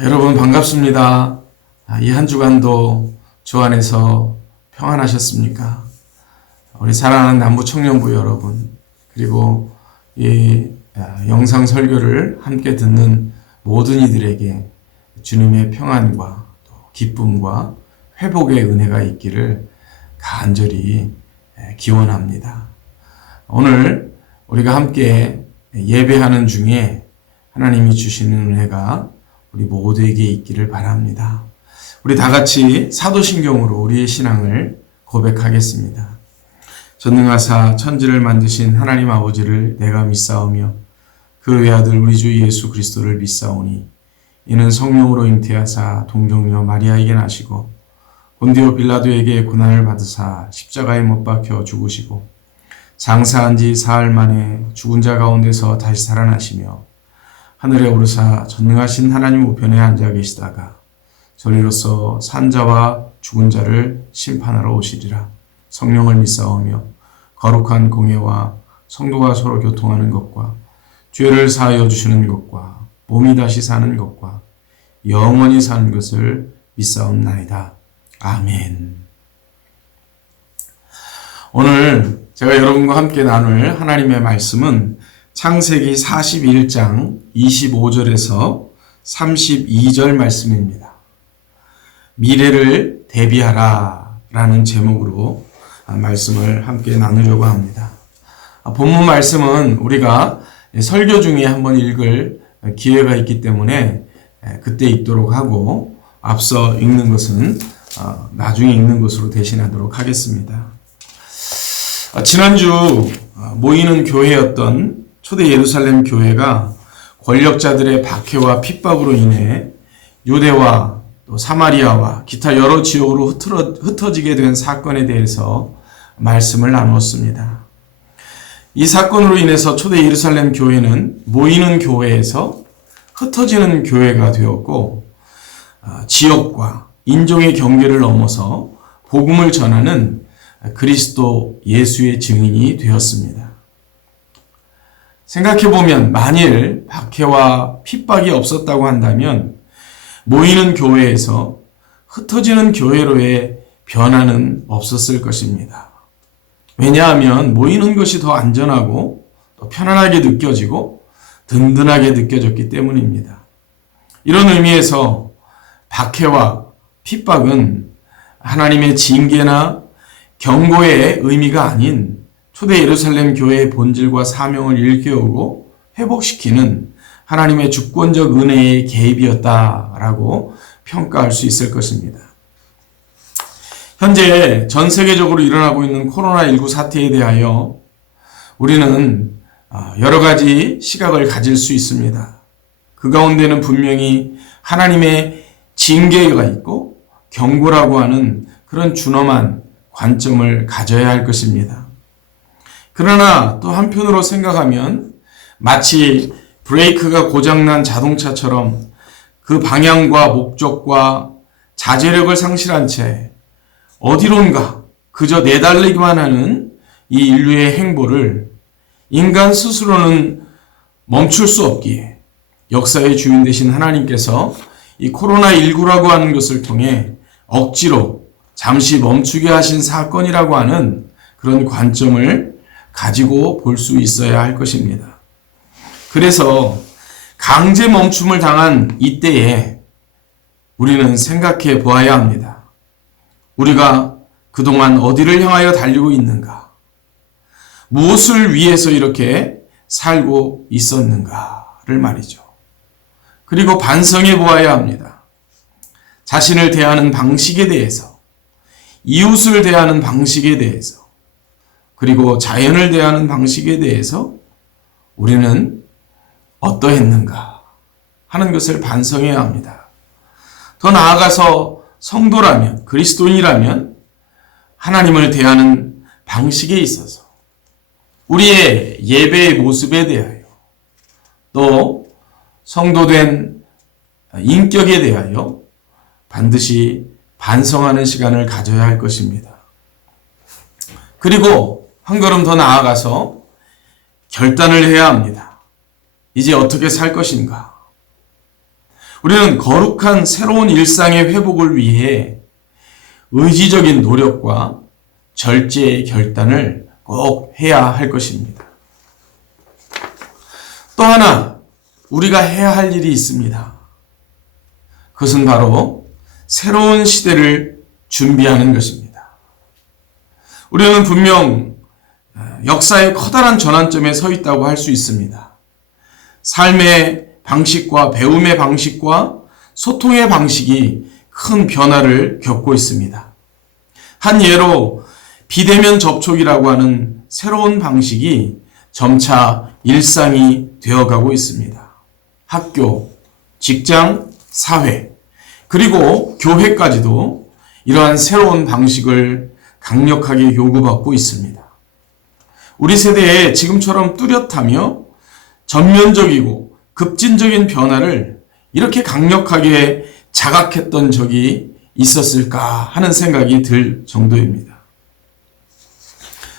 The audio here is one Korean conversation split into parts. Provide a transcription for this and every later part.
여러분 반갑습니다. 이 한 주간도 주 안에서 평안하셨습니까? 우리 사랑하는 남부 청년부 여러분, 그리고 이 영상 설교를 함께 듣는 모든 이들에게 주님의 평안과 또 기쁨과 회복의 은혜가 있기를 간절히 기원합니다. 오늘 우리가 함께 예배하는 중에 하나님이 주시는 은혜가 우리 모두에게 있기를 바랍니다. 우리 다 같이 사도신경으로 우리의 신앙을 고백하겠습니다. 전능하사 천지를 만드신 하나님 아버지를 내가 믿사오며 그 외아들 우리 주 예수 그리스도를 믿사오니 이는 성령으로 잉태하사 동정녀 마리아에게 나시고 본디오 빌라도에게 고난을 받으사 십자가에 못 박혀 죽으시고 장사한 지 사흘 만에 죽은 자 가운데서 다시 살아나시며 하늘에 오르사 전능하신 하나님 우편에 앉아 계시다가 저리로서 산자와 죽은 자를 심판하러 오시리라. 성령을 믿사오며 거룩한 공예와 성도가 서로 교통하는 것과 죄를 사하여 주시는 것과 몸이 다시 사는 것과 영원히 사는 것을 믿사옵나이다. 아멘. 오늘 제가 여러분과 함께 나눌 하나님의 말씀은 창세기 41장 25절에서 32절 말씀입니다. 미래를 대비하라 라는 제목으로 말씀을 함께 나누려고 합니다. 본문 말씀은 우리가 설교 중에 한번 읽을 기회가 있기 때문에 그때 읽도록 하고 앞서 읽는 것은 나중에 읽는 것으로 대신하도록 하겠습니다. 지난주 모이는 교회였던 초대 예루살렘 교회가 권력자들의 박해와 핍박으로 인해 유대와 또 사마리아와 기타 여러 지역으로 흩어지게 된 사건에 대해서 말씀을 나누었습니다. 이 사건으로 인해서 초대 예루살렘 교회는 모이는 교회에서 흩어지는 교회가 되었고 지역과 인종의 경계를 넘어서 복음을 전하는 그리스도 예수의 증인이 되었습니다. 생각해보면 만일 박해와 핍박이 없었다고 한다면 모이는 교회에서 흩어지는 교회로의 변화는 없었을 것입니다. 왜냐하면 모이는 것이 더 안전하고 더 편안하게 느껴지고 든든하게 느껴졌기 때문입니다. 이런 의미에서 박해와 핍박은 하나님의 징계나 경고의 의미가 아닌 초대 예루살렘 교회의 본질과 사명을 일깨우고 회복시키는 하나님의 주권적 은혜의 개입이었다라고 평가할 수 있을 것입니다. 현재 전 세계적으로 일어나고 있는 코로나19 사태에 대하여 우리는 여러 가지 시각을 가질 수 있습니다. 그 가운데는 분명히 하나님의 징계가 있고 경고라고 하는 그런 준엄한 관점을 가져야 할 것입니다. 그러나 또 한편으로 생각하면 마치 브레이크가 고장난 자동차처럼 그 방향과 목적과 자제력을 상실한 채 어디론가 그저 내달리기만 하는 이 인류의 행보를 인간 스스로는 멈출 수 없기에 역사의 주인 되신 하나님께서 이 코로나19라고 하는 것을 통해 억지로 잠시 멈추게 하신 사건이라고 하는 그런 관점을 가지고 볼 수 있어야 할 것입니다. 그래서 강제 멈춤을 당한 이때에 우리는 생각해 보아야 합니다. 우리가 그동안 어디를 향하여 달리고 있는가? 무엇을 위해서 이렇게 살고 있었는가를 말이죠. 그리고 반성해 보아야 합니다. 자신을 대하는 방식에 대해서, 이웃을 대하는 방식에 대해서, 그리고 자연을 대하는 방식에 대해서 우리는 어떠했는가 하는 것을 반성해야 합니다. 더 나아가서 성도라면, 그리스도인이라면 하나님을 대하는 방식에 있어서 우리의 예배의 모습에 대하여 또 성도된 인격에 대하여 반드시 반성하는 시간을 가져야 할 것입니다. 그리고 한 걸음 더 나아가서 결단을 해야 합니다. 이제 어떻게 살 것인가? 우리는 거룩한 새로운 일상의 회복을 위해 의지적인 노력과 절제의 결단을 꼭 해야 할 것입니다. 또 하나 우리가 해야 할 일이 있습니다. 그것은 바로 새로운 시대를 준비하는 것입니다. 우리는 분명 역사의 커다란 전환점에 서 있다고 할 수 있습니다. 삶의 방식과 배움의 방식과 소통의 방식이 큰 변화를 겪고 있습니다. 한 예로 비대면 접촉이라고 하는 새로운 방식이 점차 일상이 되어가고 있습니다. 학교, 직장, 사회, 그리고 교회까지도 이러한 새로운 방식을 강력하게 요구받고 있습니다. 우리 세대에 지금처럼 뚜렷하며 전면적이고 급진적인 변화를 이렇게 강력하게 자각했던 적이 있었을까 하는 생각이 들 정도입니다.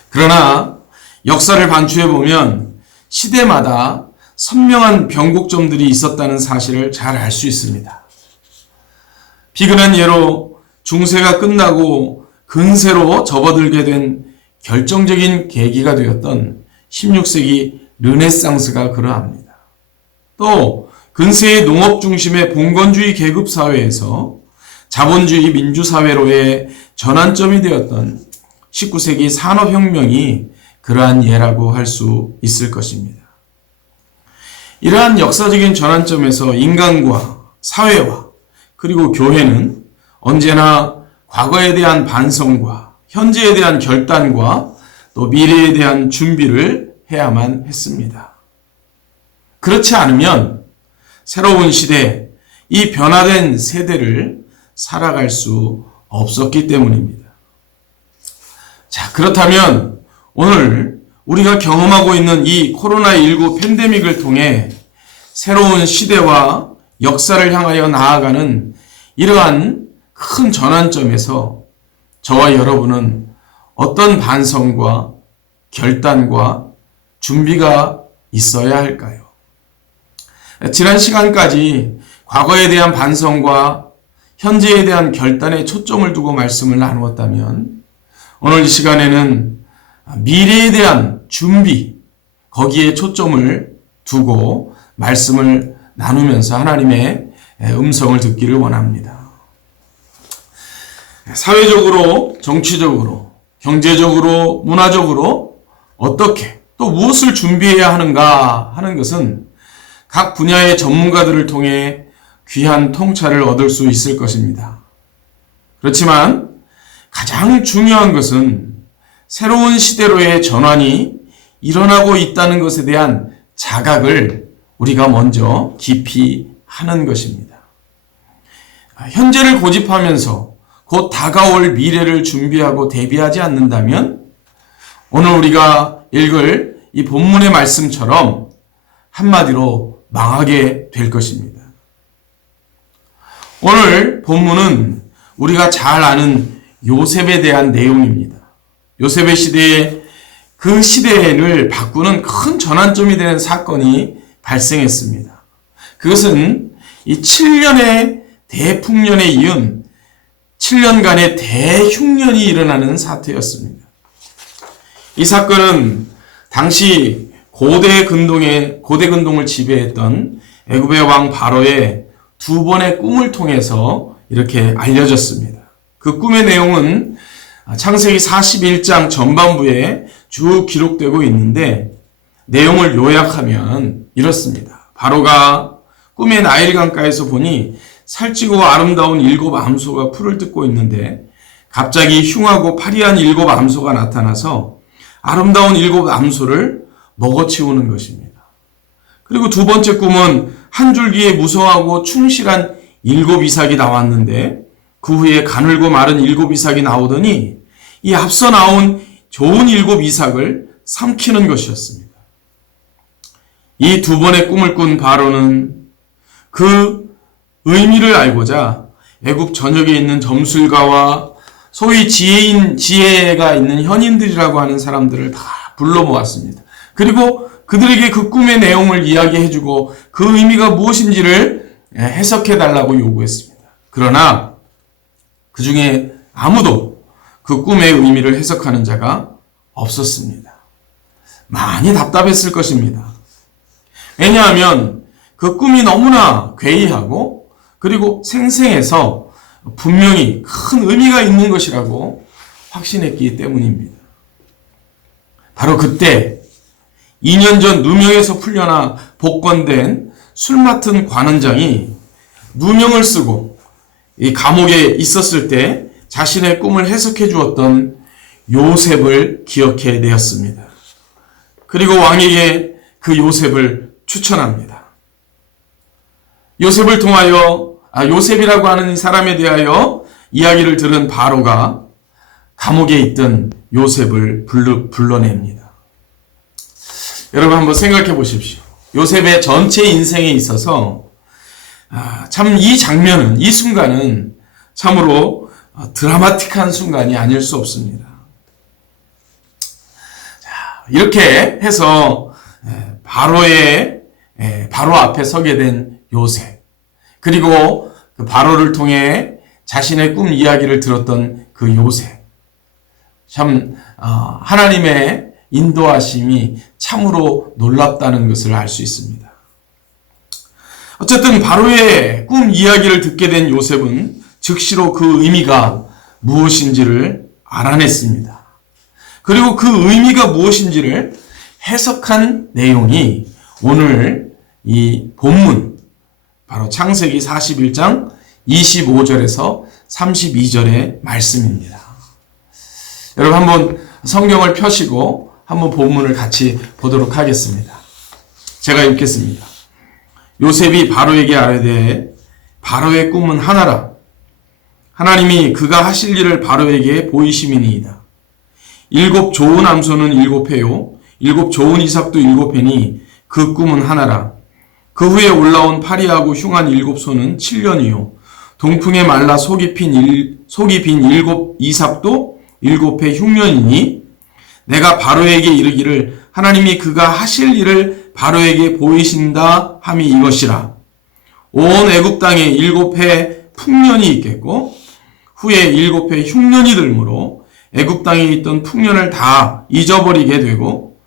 그러나 역사를 반추해 보면 시대마다 선명한 변곡점들이 있었다는 사실을 잘 알 수 있습니다. 비근한 예로 중세가 끝나고 근세로 접어들게 된 결정적인 계기가 되었던 16세기 르네상스가 그러합니다. 또 근세의 농업 중심의 봉건주의 계급 사회에서 자본주의 민주사회로의 전환점이 되었던 19세기 산업혁명이 그러한 예라고 할 수 있을 것입니다. 이러한 역사적인 전환점에서 인간과 사회와 그리고 교회는 언제나 과거에 대한 반성과 현재에 대한 결단과 또 미래에 대한 준비를 해야만 했습니다. 그렇지 않으면 새로운 시대, 이 변화된 세대를 살아갈 수 없었기 때문입니다. 자, 그렇다면 오늘 우리가 경험하고 있는 이 코로나19 팬데믹을 통해 새로운 시대와 역사를 향하여 나아가는 이러한 큰 전환점에서 저와 여러분은 어떤 반성과 결단과 준비가 있어야 할까요? 지난 시간까지 과거에 대한 반성과 현재에 대한 결단에 초점을 두고 말씀을 나누었다면 오늘 이 시간에는 미래에 대한 준비, 거기에 초점을 두고 말씀을 나누면서 하나님의 음성을 듣기를 원합니다. 사회적으로, 정치적으로, 경제적으로, 문화적으로 어떻게 또 무엇을 준비해야 하는가 하는 것은 각 분야의 전문가들을 통해 귀한 통찰을 얻을 수 있을 것입니다. 그렇지만 가장 중요한 것은 새로운 시대로의 전환이 일어나고 있다는 것에 대한 자각을 우리가 먼저 깊이 하는 것입니다. 현재를 고집하면서 곧 다가올 미래를 준비하고 대비하지 않는다면 오늘 우리가 읽을 이 본문의 말씀처럼 한마디로 망하게 될 것입니다. 오늘 본문은 우리가 잘 아는 요셉에 대한 내용입니다. 요셉의 시대에 그 시대를 바꾸는 큰 전환점이 되는 사건이 발생했습니다. 그것은 이 7년의 대풍년에 이은 7년간의 대흉년이 일어나는 사태였습니다. 이 사건은 당시 고대 근동을 지배했던 애굽의 왕 바로의 두 번의 꿈을 통해서 이렇게 알려졌습니다. 그 꿈의 내용은 창세기 41장 전반부에 쭉 기록되고 있는데 내용을 요약하면 이렇습니다. 바로가 꿈의 나일 강가에서 보니 살찌고 아름다운 7 암소가 풀을 뜯고 있는데 갑자기 흉하고 파리한 7 암소가 나타나서 아름다운 7 암소를 먹어치우는 것입니다. 그리고 두 번째 꿈은 한 줄기에 무성하고 충실한 7 이삭이 나왔는데 그 후에 가늘고 마른 7 이삭이 나오더니 이 앞서 나온 좋은 7 이삭을 삼키는 것이었습니다. 이 두 번의 꿈을 꾼 바로는 그 의미를 알고자 애굽 전역에 있는 점술가와 소위 지혜가 있는 현인들이라고 하는 사람들을 다 불러 모았습니다. 그리고 그들에게 그 꿈의 내용을 이야기해주고 그 의미가 무엇인지를 해석해 달라고 요구했습니다. 그러나 그 중에 아무도 그 꿈의 의미를 해석하는 자가 없었습니다. 많이 답답했을 것입니다. 왜냐하면 그 꿈이 너무나 괴이하고 그리고 생생해서 분명히 큰 의미가 있는 것이라고 확신했기 때문입니다. 바로 그때 2년 전 누명에서 풀려나 복권된 술 맡은 관원장이 누명을 쓰고 이 감옥에 있었을 때 자신의 꿈을 해석해 주었던 요셉을 기억해 내었습니다. 그리고 왕에게 그 요셉을 추천합니다. 요셉을 통하여 요셉이라고 하는 이 사람에 대하여 이야기를 들은 바로가 감옥에 있던 요셉을 불러냅니다. 여러분 한번 생각해 보십시오. 요셉의 전체 인생에 있어서 참 이 장면은, 이 순간은 참으로 드라마틱한 순간이 아닐 수 없습니다. 이렇게 해서 바로 앞에 서게 된 요셉, 그리고 그 바로를 통해 자신의 꿈 이야기를 들었던 그 요셉, 참 하나님의 인도하심이 참으로 놀랍다는 것을 알 수 있습니다. 어쨌든 바로의 꿈 이야기를 듣게 된 요셉은 즉시로 그 의미가 무엇인지를 알아냈습니다. 그리고 그 의미가 무엇인지를 해석한 내용이 오늘 이 본문, 바로 창세기 41장 25절에서 32절의 말씀입니다. 여러분 한번 성경을 펴시고 한번 본문을 같이 보도록 하겠습니다. 제가 읽겠습니다. 요셉이 바로에게 아뢰되 바로의 꿈은 하나라. 하나님이 그가 하실 일을 바로에게 보이심이니이다. 7 좋은 암소는 7회요 7 좋은 이삭도 7회니 그 꿈은 하나라. 그 후에 올라온 파리하고 흉한 7소는 7년이요 동풍에 말라 속이 빈 7 이삭도 7회 흉년이니 내가 바로에게 이르기를 하나님이 그가 하실 일을 바로에게 보이신다 함이 이것이라. 온 애굽 땅에 7회 풍년이 있겠고 후에 7회 흉년이 들므로 애굽 땅에 있던 풍년을 다 잊어버리게 되고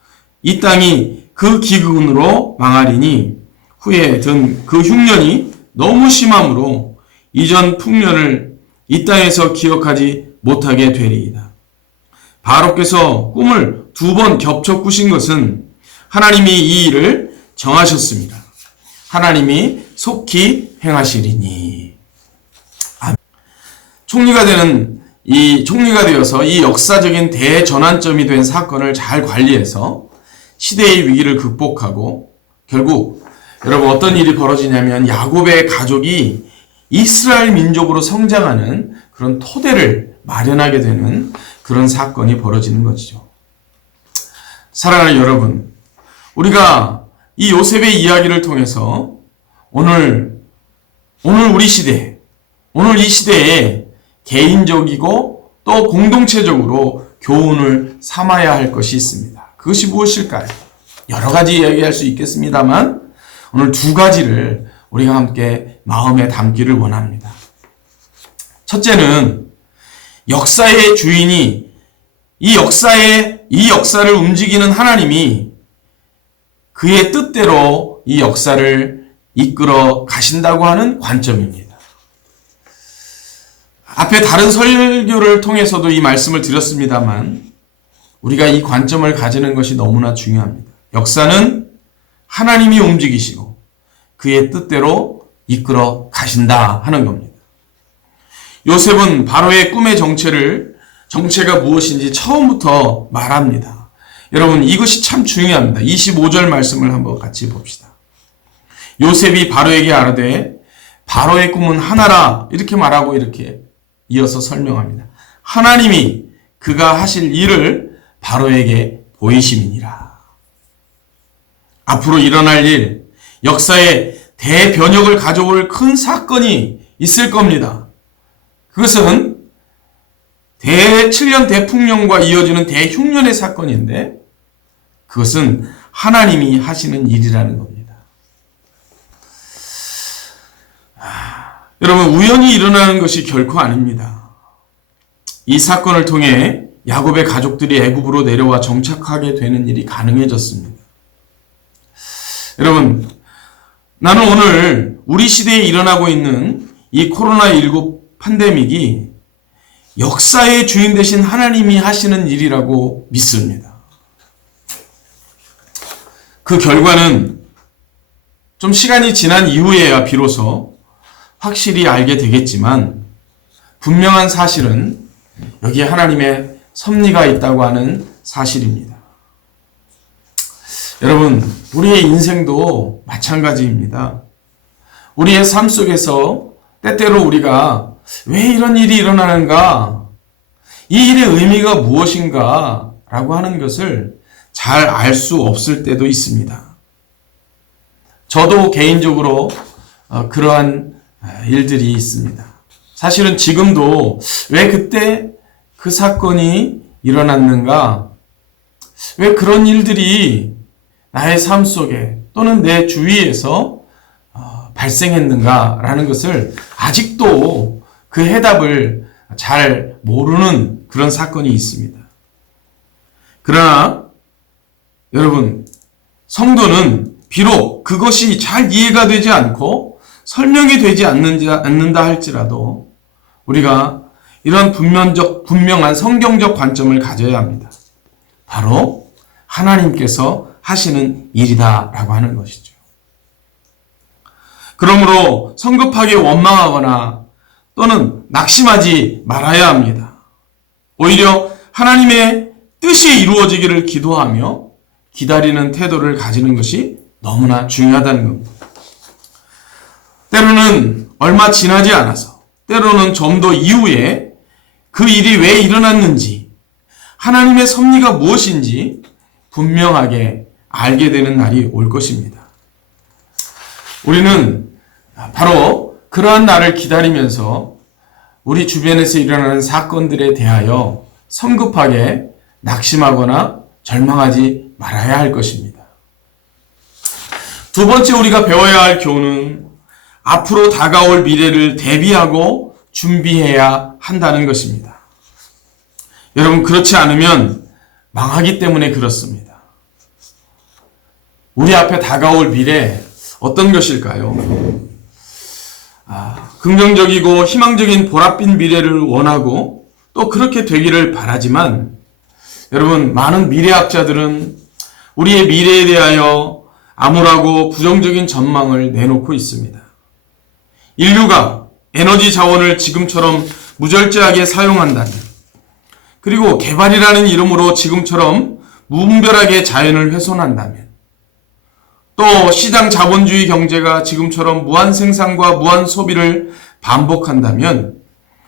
이 땅이 그 기근으로 망하리니 후에 든 그 흉년이 너무 심함으로 이전 풍년을 이 땅에서 기억하지 못하게 되리이다. 바로께서 꿈을 2번 겹쳐 꾸신 것은 하나님이 이 일을 정하셨습니다. 하나님이 속히 행하시리니. 총리가 되어서 이 역사적인 대전환점이 된 사건을 잘 관리해서 시대의 위기를 극복하고 결국 여러분 어떤 일이 벌어지냐면 야곱의 가족이 이스라엘 민족으로 성장하는 그런 토대를 마련하게 되는 그런 사건이 벌어지는 것이죠. 사랑하는 여러분, 우리가 이 요셉의 이야기를 통해서 오늘 우리 시대, 오늘 이 시대에 개인적이고 또 공동체적으로 교훈을 삼아야 할 것이 있습니다. 그것이 무엇일까요? 여러 가지 이야기할 수 있겠습니다만 오늘 2가지를 우리가 함께 마음에 담기를 원합니다. 첫째는 역사의 주인이 이 역사를 움직이는 하나님이 그의 뜻대로 이 역사를 이끌어 가신다고 하는 관점입니다. 앞에 다른 설교를 통해서도 이 말씀을 드렸습니다만 우리가 이 관점을 가지는 것이 너무나 중요합니다. 역사는 하나님이 움직이시고 그의 뜻대로 이끌어 가신다 하는 겁니다. 요셉은 바로의 꿈의 정체가 무엇인지 처음부터 말합니다. 여러분 이것이 참 중요합니다. 25절 말씀을 한번 같이 봅시다. 요셉이 바로에게 아뢰되 바로의 꿈은 하나라 이렇게 말하고 이렇게 이어서 설명합니다. 하나님이 그가 하실 일을 바로에게 보이심이니라. 앞으로 일어날 일, 역사에 대변혁을 가져올 큰 사건이 있을 겁니다. 그것은 7년 대풍년과 이어지는 대흉년의 사건인데 그것은 하나님이 하시는 일이라는 겁니다. 여러분, 우연히 일어나는 것이 결코 아닙니다. 이 사건을 통해 야곱의 가족들이 애굽으로 내려와 정착하게 되는 일이 가능해졌습니다. 여러분, 나는 오늘 우리 시대에 일어나고 있는 이 코로나19 팬데믹이 역사의 주인 되신 하나님이 하시는 일이라고 믿습니다. 그 결과는 좀 시간이 지난 이후에야 비로소 확실히 알게 되겠지만, 분명한 사실은 여기에 하나님의 섭리가 있다고 하는 사실입니다. 여러분, 우리의 인생도 마찬가지입니다. 우리의 삶 속에서 때때로 우리가 왜 이런 일이 일어나는가, 이 일의 의미가 무엇인가 라고 하는 것을 잘 알 수 없을 때도 있습니다. 저도 개인적으로 그러한 일들이 있습니다. 사실은 지금도 왜 그때 그 사건이 일어났는가, 왜 그런 일들이 나의 삶 속에 또는 내 주위에서 발생했는가라는 것을 아직도 그 해답을 잘 모르는 그런 사건이 있습니다. 그러나 여러분, 성도는 비록 그것이 잘 이해가 되지 않고 설명이 되지 않는다 할지라도 우리가 이런 분명한 성경적 관점을 가져야 합니다. 바로 하나님께서 하시는 일이다라고 하는 것이죠. 그러므로 성급하게 원망하거나 또는 낙심하지 말아야 합니다. 오히려 하나님의 뜻이 이루어지기를 기도하며 기다리는 태도를 가지는 것이 너무나 중요하다는 겁니다. 때로는 얼마 지나지 않아서, 때로는 좀 더 이후에 그 일이 왜 일어났는지, 하나님의 섭리가 무엇인지 분명하게 알게 되는 날이 올 것입니다. 우리는 바로 그러한 날을 기다리면서 우리 주변에서 일어나는 사건들에 대하여 성급하게 낙심하거나 절망하지 말아야 할 것입니다. 두 번째 우리가 배워야 할 교훈은 앞으로 다가올 미래를 대비하고 준비해야 한다는 것입니다. 여러분, 그렇지 않으면 망하기 때문에 그렇습니다. 우리 앞에 다가올 미래 어떤 것일까요? 긍정적이고 희망적인 보랏빛 미래를 원하고 또 그렇게 되기를 바라지만, 여러분, 많은 미래학자들은 우리의 미래에 대하여 암울하고 부정적인 전망을 내놓고 있습니다. 인류가 에너지 자원을 지금처럼 무절제하게 사용한다면, 그리고 개발이라는 이름으로 지금처럼 무분별하게 자연을 훼손한다면, 또 시장 자본주의 경제가 지금처럼 무한 생산과 무한 소비를 반복한다면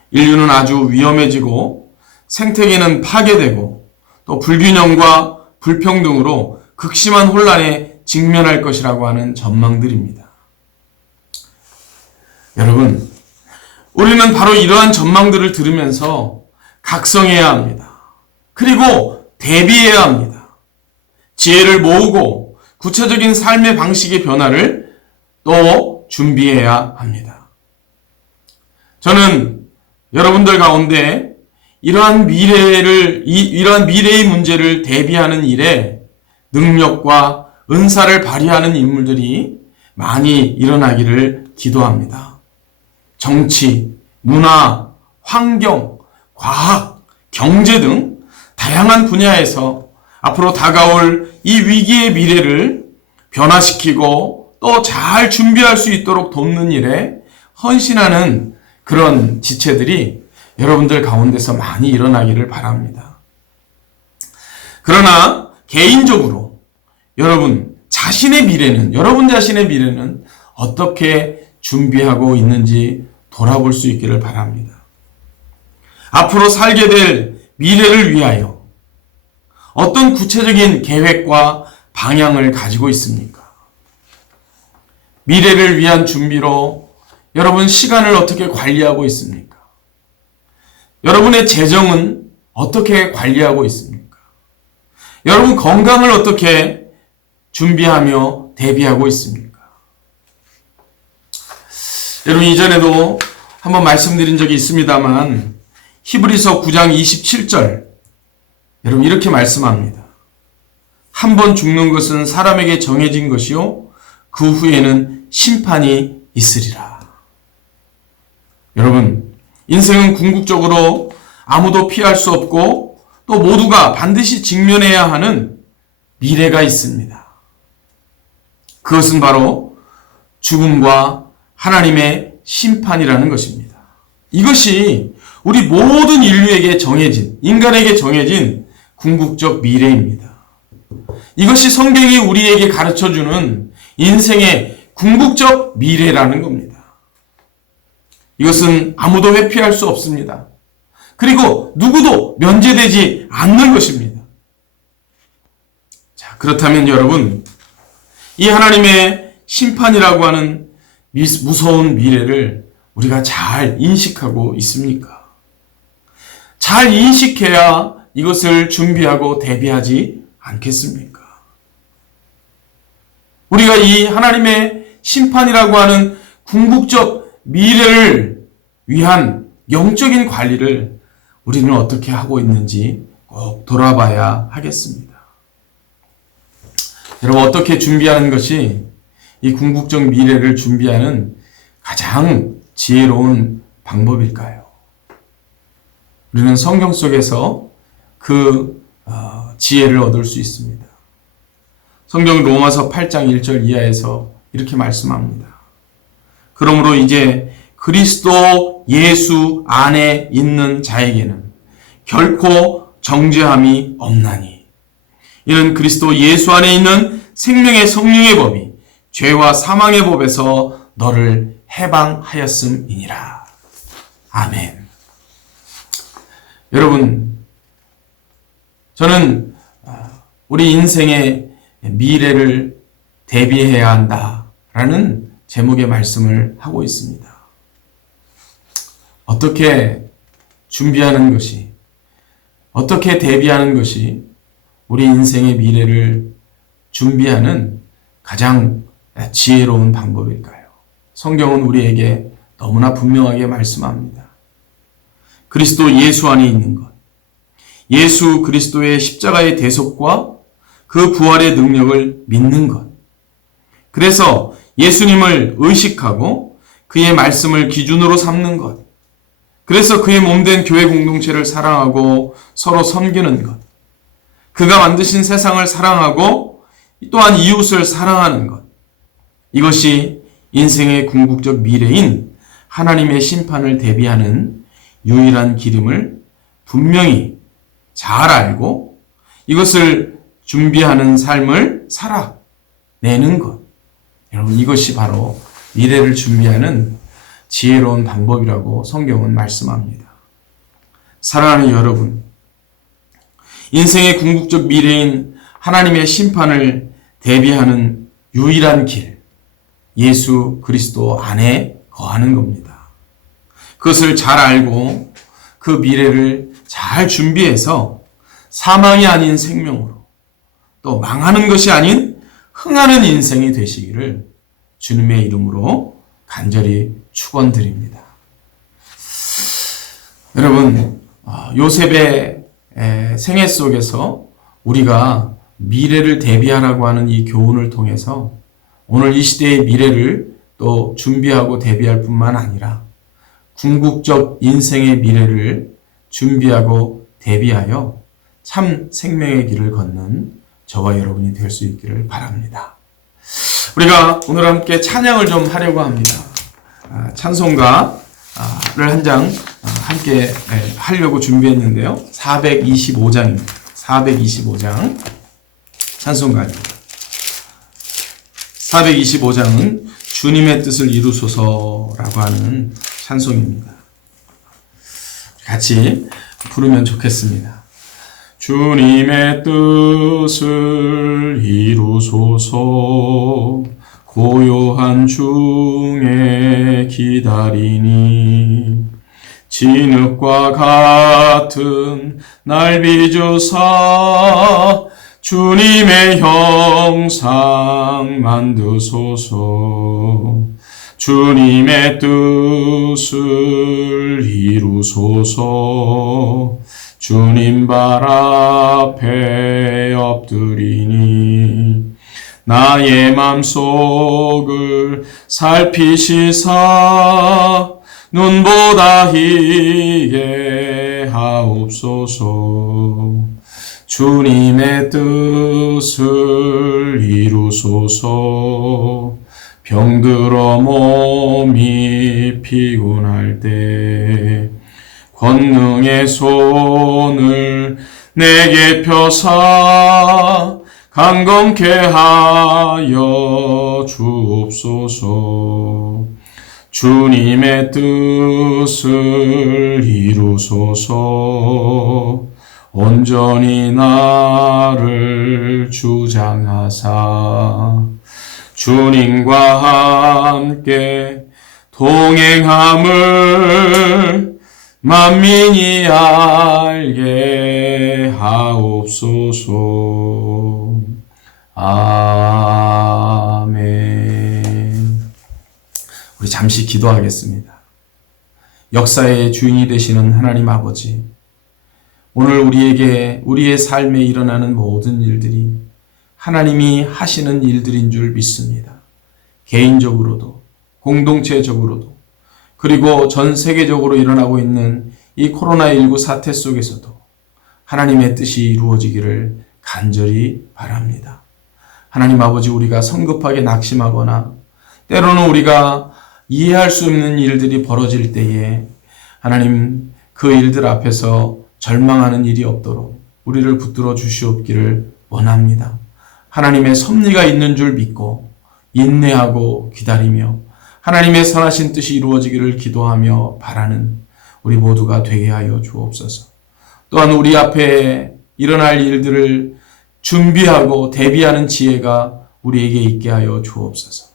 인류는 아주 위험해지고 생태계는 파괴되고 또 불균형과 불평등으로 극심한 혼란에 직면할 것이라고 하는 전망들입니다. 여러분, 우리는 바로 이러한 전망들을 들으면서 각성해야 합니다. 그리고 대비해야 합니다. 지혜를 모으고 구체적인 삶의 방식의 변화를 또 준비해야 합니다. 저는 여러분들 가운데 이러한 미래의 문제를 대비하는 일에 능력과 은사를 발휘하는 인물들이 많이 일어나기를 기도합니다. 정치, 문화, 환경, 과학, 경제 등 다양한 분야에서 앞으로 다가올 이 위기의 미래를 변화시키고 또 잘 준비할 수 있도록 돕는 일에 헌신하는 그런 지체들이 여러분들 가운데서 많이 일어나기를 바랍니다. 그러나 개인적으로 여러분 자신의 미래는 어떻게 준비하고 있는지 돌아볼 수 있기를 바랍니다. 앞으로 살게 될 미래를 위하여 어떤 구체적인 계획과 방향을 가지고 있습니까? 미래를 위한 준비로 여러분 시간을 어떻게 관리하고 있습니까? 여러분의 재정은 어떻게 관리하고 있습니까? 여러분 건강을 어떻게 준비하며 대비하고 있습니까? 여러분, 이전에도 한번 말씀드린 적이 있습니다만 히브리서 9장 27절 여러분 이렇게 말씀합니다. 한 번 죽는 것은 사람에게 정해진 것이요 그 후에는 심판이 있으리라. 여러분, 인생은 궁극적으로 아무도 피할 수 없고 또 모두가 반드시 직면해야 하는 미래가 있습니다. 그것은 바로 죽음과 하나님의 심판이라는 것입니다. 이것이 우리 모든 인류에게 정해진, 인간에게 정해진 궁극적 미래입니다. 이것이 성경이 우리에게 가르쳐주는 인생의 궁극적 미래라는 겁니다. 이것은 아무도 회피할 수 없습니다. 그리고 누구도 면제되지 않는 것입니다. 자, 그렇다면 여러분, 이 하나님의 심판이라고 하는 무서운 미래를 우리가 잘 인식하고 있습니까? 잘 인식해야 이것을 준비하고 대비하지 않겠습니까? 우리가 이 하나님의 심판이라고 하는 궁극적 미래를 위한 영적인 관리를 우리는 어떻게 하고 있는지 꼭 돌아봐야 하겠습니다. 여러분, 어떻게 준비하는 것이 이 궁극적 미래를 준비하는 가장 지혜로운 방법일까요? 우리는 성경 속에서 그 지혜를 얻을 수 있습니다. 성경 로마서 8장 1절 이하에서 이렇게 말씀합니다. 그러므로 이제 그리스도 예수 안에 있는 자에게는 결코 정죄함이 없나니 이는 그리스도 예수 안에 있는 생명의 성령의 법이 죄와 사망의 법에서 너를 해방하였음이니라. 아멘. 여러분, 저는 우리 인생의 미래를 대비해야 한다라는 제목의 말씀을 하고 있습니다. 어떻게 준비하는 것이, 어떻게 대비하는 것이 우리 인생의 미래를 준비하는 가장 지혜로운 방법일까요? 성경은 우리에게 너무나 분명하게 말씀합니다. 그리스도 예수 안에 있는 것, 예수 그리스도의 십자가의 대속과 그 부활의 능력을 믿는 것, 그래서 예수님을 의식하고 그의 말씀을 기준으로 삼는 것, 그래서 그의 몸된 교회 공동체를 사랑하고 서로 섬기는 것, 그가 만드신 세상을 사랑하고 또한 이웃을 사랑하는 것, 이것이 인생의 궁극적 미래인 하나님의 심판을 대비하는 유일한 길임을 분명히 잘 알고 이것을 준비하는 삶을 살아내는 것. 여러분, 이것이 바로 미래를 준비하는 지혜로운 방법이라고 성경은 말씀합니다. 사랑하는 여러분, 인생의 궁극적 미래인 하나님의 심판을 대비하는 유일한 길, 예수 그리스도 안에 거하는 겁니다. 그것을 잘 알고 그 미래를 잘 준비해서 사망이 아닌 생명으로 또 망하는 것이 아닌 흥하는 인생이 되시기를 주님의 이름으로 간절히 축원드립니다. 여러분, 요셉의 생애 속에서 우리가 미래를 대비하라고 하는 이 교훈을 통해서 오늘 이 시대의 미래를 또 준비하고 대비할 뿐만 아니라 궁극적 인생의 미래를 준비하고 대비하여 참 생명의 길을 걷는 저와 여러분이 될 수 있기를 바랍니다. 우리가 오늘 함께 찬양을 좀 하려고 합니다. 찬송가를 한 장 함께 하려고 준비했는데요. 425장입니다. 425장 찬송가입니다. 425장은 주님의 뜻을 이루소서라고 하는 찬송입니다. 같이 부르면 좋겠습니다. 주님의 뜻을 이루소서 고요한 중에 기다리니 진흙과 같은 날 빚으사 주님의 형상 만드소서 주님의 뜻을 이루소서. 주님 발 앞에 엎드리니 나의 맘속을 살피시사 눈보다 희게 하옵소서. 주님의 뜻을 이루소서. 병들어 몸이 피곤할 때 권능의 손을 내게 펴사 강건케 하여 주옵소서. 주님의 뜻을 이루소서. 온전히 나를 주장하사 주님과 함께 동행함을 만민이 알게 하옵소서. 아멘. 우리 잠시 기도하겠습니다. 역사의 주인이 되시는 하나님 아버지, 오늘 우리에게 우리의 삶에 일어나는 모든 일들이 하나님이 하시는 일들인 줄 믿습니다. 개인적으로도 공동체적으로도 그리고 전 세계적으로 일어나고 있는 이 코로나19 사태 속에서도 하나님의 뜻이 이루어지기를 간절히 바랍니다. 하나님 아버지, 우리가 성급하게 낙심하거나 때로는 우리가 이해할 수 없는 일들이 벌어질 때에 하나님 그 일들 앞에서 절망하는 일이 없도록 우리를 붙들어 주시옵기를 원합니다. 하나님의 섭리가 있는 줄 믿고 인내하고 기다리며 하나님의 선하신 뜻이 이루어지기를 기도하며 바라는 우리 모두가 되게 하여 주옵소서. 또한 우리 앞에 일어날 일들을 준비하고 대비하는 지혜가 우리에게 있게 하여 주옵소서.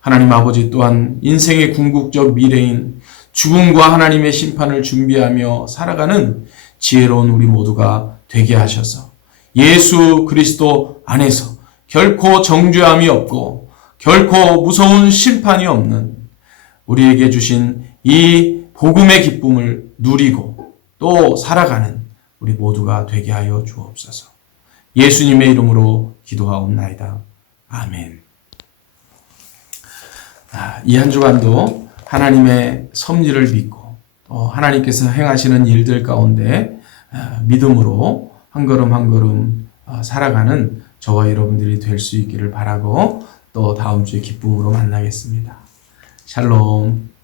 하나님 아버지, 또한 인생의 궁극적 미래인 죽음과 하나님의 심판을 준비하며 살아가는 지혜로운 우리 모두가 되게 하셔서 예수 그리스도 안에서 결코 정죄함이 없고 결코 무서운 심판이 없는 우리에게 주신 이 복음의 기쁨을 누리고 또 살아가는 우리 모두가 되게 하여 주옵소서. 예수님의 이름으로 기도하옵나이다. 아멘. 이 한 주간도 하나님의 섭리를 믿고 또 하나님께서 행하시는 일들 가운데 믿음으로 한 걸음 한 걸음 살아가는 저와 여러분들이 될 수 있기를 바라고 또 다음 주에 기쁨으로 만나겠습니다. 샬롬.